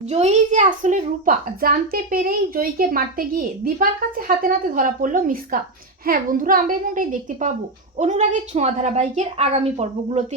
জয়ী যে আসলে রূপা, জানতে পেরেই জয়ীকে মারতে গিয়ে দীপার কাছে হাতে নাতে ধরা পড়ল মিসকা হ্যাঁ বন্ধুরা, আমরা এমনটাই দেখতে পাবো অনুরাগের ছোঁয়া ধারাবাহিকের আগামী পর্বগুলোতে।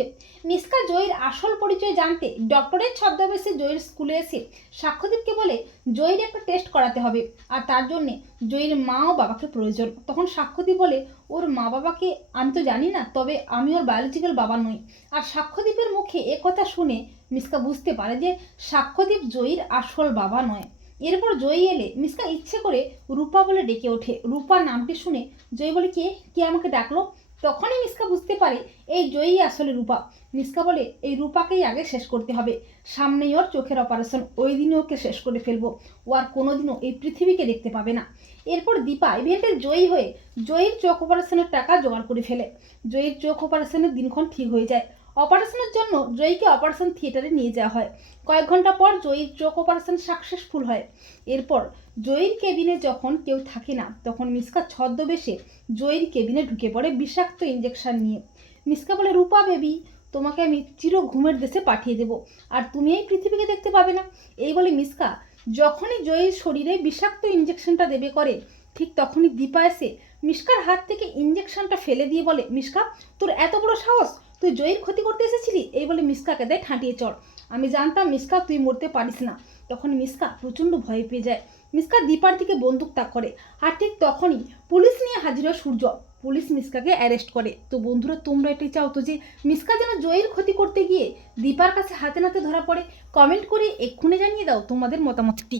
মিসকা জয়ীর আসল পরিচয় জানতে ডক্টরের ছদ্মবেশে জয়ীর স্কুলে এসে সাক্ষ্যদীপকে বলে জয়ীর একটা টেস্ট করাতে হবে আর তার জন্যে জয়ীর মা ও বাবাকে প্রয়োজন। তখন সাক্ষ্যদীপ বলে, ওর মা বাবাকে আমি তো জানি না, তবে আমি ওর বায়োলজিক্যাল বাবা নই। আর সাক্ষ্যদীপের মুখে এ কথা শুনে মিসকা বুঝতে পারে যে সাক্ষ্যদীপ জয়ীর আসল বাবা নয়। এরপর জয়ী এলে মিসকা ইচ্ছে করে রূপা বলে ডেকে ওঠে। রূপা নামটি শুনে জয়ী বলে, কে? কে আমাকে ডাকলো? তখনই মিসকা বুঝতে পারে এই জয়ী আসলে রূপা। মিসকা বলে, এই রূপাকেই আগে শেষ করতে হবে। সামনেই ওর চোখের অপারেশন ওই দিনই ওকে শেষ করে ফেলব। ও আর কোনোদিনও এই পৃথিবীকে দেখতে পাবে না। এরপর দীপা ইভেন্টে জয়ী হয়ে জয়ীর চোখ অপারেশনের টাকা জোগাড় করে ফেলে। জয়ীর চোখ অপারেশনের দিনক্ষণ ঠিক হয়ে যায়। অপারেশনের জন্য জয়ীকে অপারেশন থিয়েটারে নিয়ে যাওয়া হয়। কয়েক ঘণ্টা পর জয়ীর চোখ অপারেশন সাকসেসফুল হয়। এরপর জয়ীর কেবিনে যখন কেউ থাকে না, তখন মিসকা ছদ্মবেশে জয়ীর কেবিনে ঢুকে পড়ে বিষাক্ত ইঞ্জেকশন নিয়ে। মিসকা বলে, রূপা বেবি, তোমাকে আমি চির ঘুমের দেশে পাঠিয়ে দেব, আর তুমি এই পৃথিবীকে দেখতে পাবে না। এই বলে মিসকা যখনই জয়ীর শরীরে বিষাক্ত ইঞ্জেকশনটা দেবে করে, ঠিক তখনই দীপা এসে মিসকার হাত থেকে ইঞ্জেকশনটা ফেলে দিয়ে বলে, মিসকা, তোর এত বড় সাহস? তুই জয়ীর ক্ষতি করতে এসেছিলি? এই বলে মিসকাকে দেয় ঠাঁটিয়ে চড়। আমি জানতাম মিসকা তুই মরতে পারিস না। তখন মিসকা প্রচণ্ড ভয় পেয়ে যায়। মিসকা দীপার দিকে বন্দুক তাক করে। আর ঠিক তখনই পুলিশ নিয়ে হাজির হয় সূর্য। পুলিশ মিসকাকে অ্যারেস্ট করে। তো বন্ধুরা, তোমরা এটাই চাও তো যে মিসকা যেন জয়ীর ক্ষতি করতে গিয়ে দীপার কাছে হাতে নাতে ধরা পড়ে। কমেন্ট করে এক্ষুনি জানিয়ে দাও তোমাদের মতামতটি।